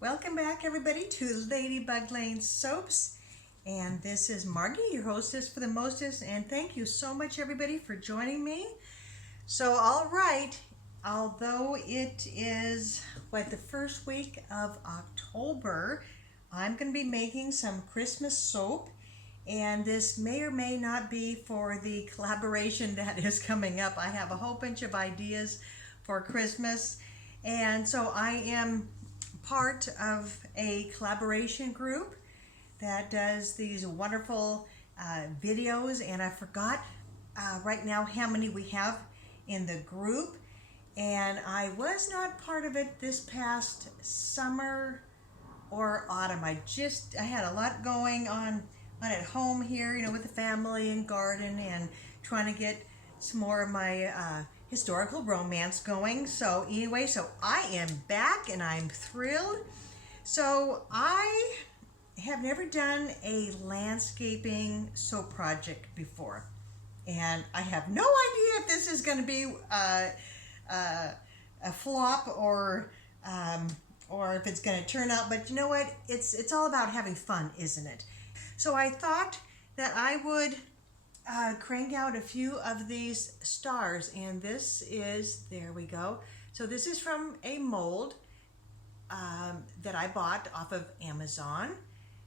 Welcome back, everybody, to Ladybug Lane Soaps. And this is Margie, your hostess for the mostest. And thank you so much, everybody, for joining me. So, all right, although it is, the first week of October, I'm going to be making some Christmas soap. And this may or may not be for the collaboration that is coming up. I have a whole bunch of ideas for Christmas. And so I am part of a collaboration group that does these wonderful videos, and I forgot right now how many we have in the group, and I was not part of it this past summer or autumn. I had a lot going on at home here, with the family and garden and trying to get some more of my historical romance going. So anyway, I am back and I'm thrilled. So I have never done a landscaping soap project before, and I have no idea if this is going to be a flop or if it's going to turn out. But you know what? It's all about having fun, isn't it? So I thought that I would crank out a few of these stars, and there we go. So this is from a mold that I bought off of Amazon,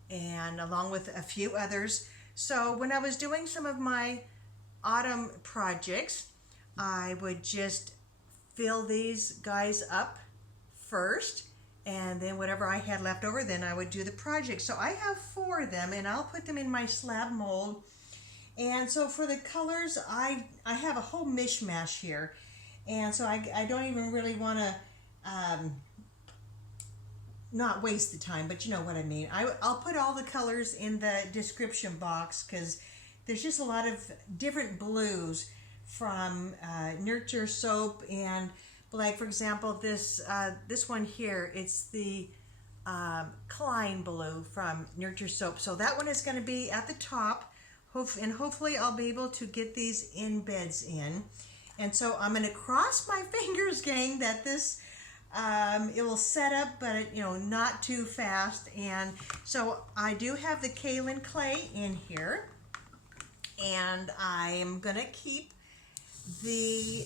and along with a few others. So when I was doing some of my autumn projects, I would just fill these guys up first, and then whatever I had left over, then I would do the project. So I have 4 of them, and I'll put them in my slab mold. And so for the colors, I have a whole mishmash here, and so I don't even really want to not waste the time, but you know what I mean. I'll put all the colors in the description box, because there's just a lot of different blues from Nurture Soap, and like for example this one here, it's the Klein blue from Nurture Soap. So that one is going to be at the top. And hopefully I'll be able to get these embeds in. And so I'm going to cross my fingers, gang, that this it will set up, but not too fast. And so I do have the kaolin clay in here, and I am going to keep the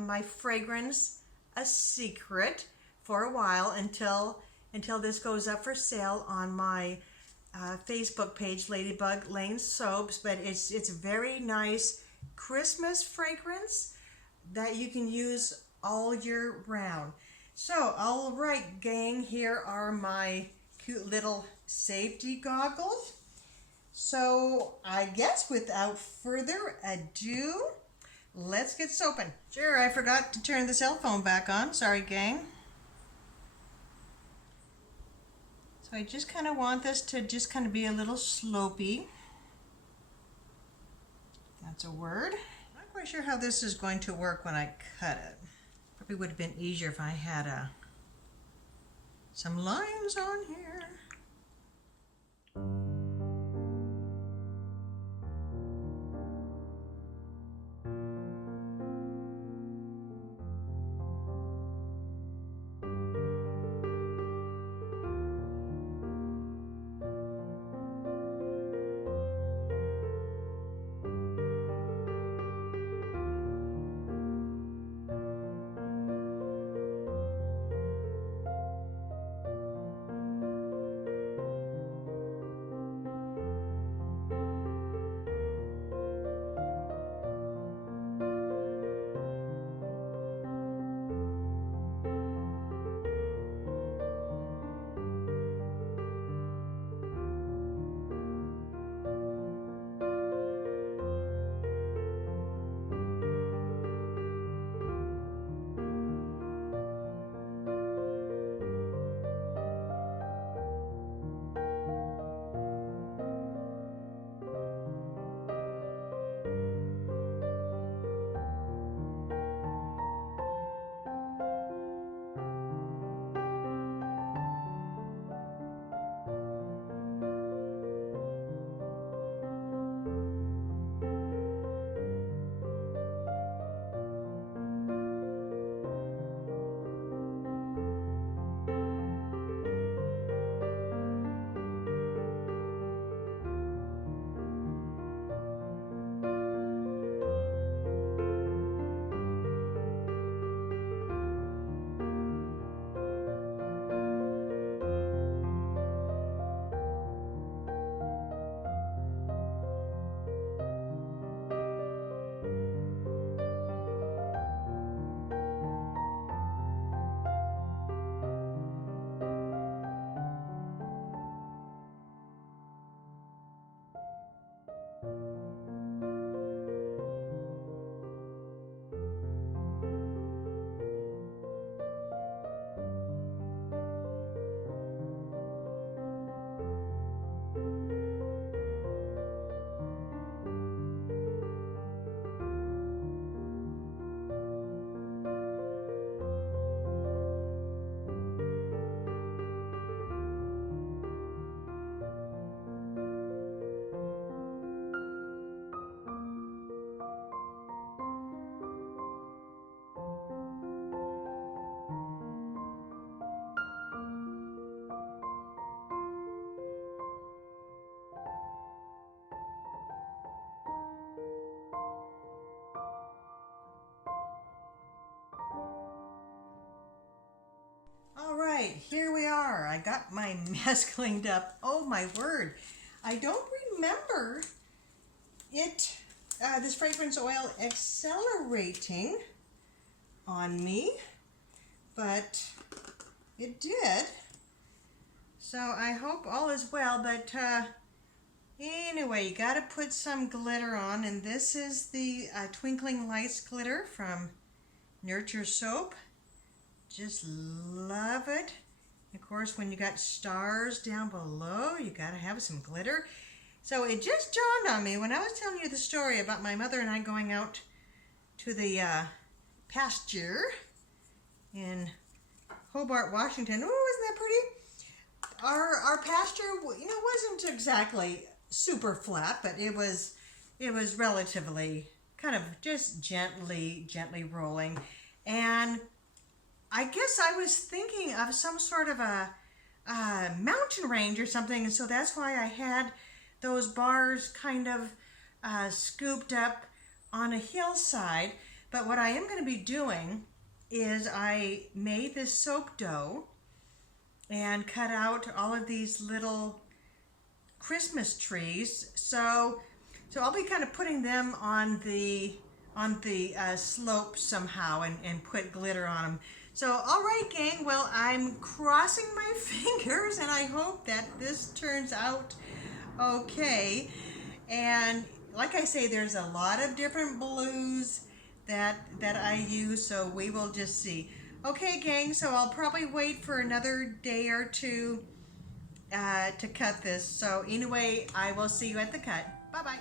my fragrance a secret for a while until this goes up for sale on my Facebook page, Ladybug Lane Soaps. But it's a very nice Christmas fragrance that you can use all year round. So, all right, gang, here are my cute little safety goggles. So, I guess without further ado, let's get soaping. Sure, I forgot to turn the cell phone back on. Sorry, gang. So I just kind of want this to just kind of be a little slopey. That's a word. I'm not quite sure how this is going to work when I cut it. Probably would have been easier if I had some lines on here. right, here we are. I got my mess cleaned up. Oh my word. I don't remember it, this fragrance oil accelerating on me, but it did. So I hope all is well, but anyway, you gotta put some glitter on, and this is the Twinkling Lights glitter from Nurture Soap. Just love it. Of course, when you got stars down below, you gotta have some glitter. So it just dawned on me when I was telling you the story about my mother and I going out to the pasture in Hobart, Washington. Oh, isn't that pretty? Our pasture, you know, wasn't exactly super flat, but it was relatively kind of just gently rolling. And I guess I was thinking of some sort of a mountain range or something, and so that's why I had those bars kind of scooped up on a hillside. But what I am going to be doing is I made this soap dough and cut out all of these little Christmas trees. So I'll be kind of putting them on the slope somehow and put glitter on them. So, all right, gang, well, I'm crossing my fingers, and I hope that this turns out okay. And like I say, there's a lot of different blues that I use, so we will just see. Okay, gang, so I'll probably wait for another day or two to cut this. So anyway, I will see you at the cut. Bye-bye.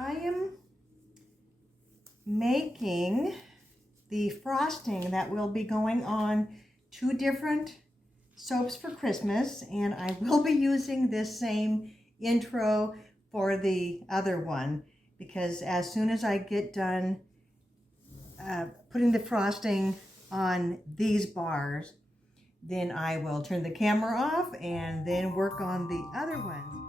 I am making the frosting that will be going on 2 different soaps for Christmas, and I will be using this same intro for the other one, because as soon as I get done putting the frosting on these bars, then I will turn the camera off and then work on the other ones.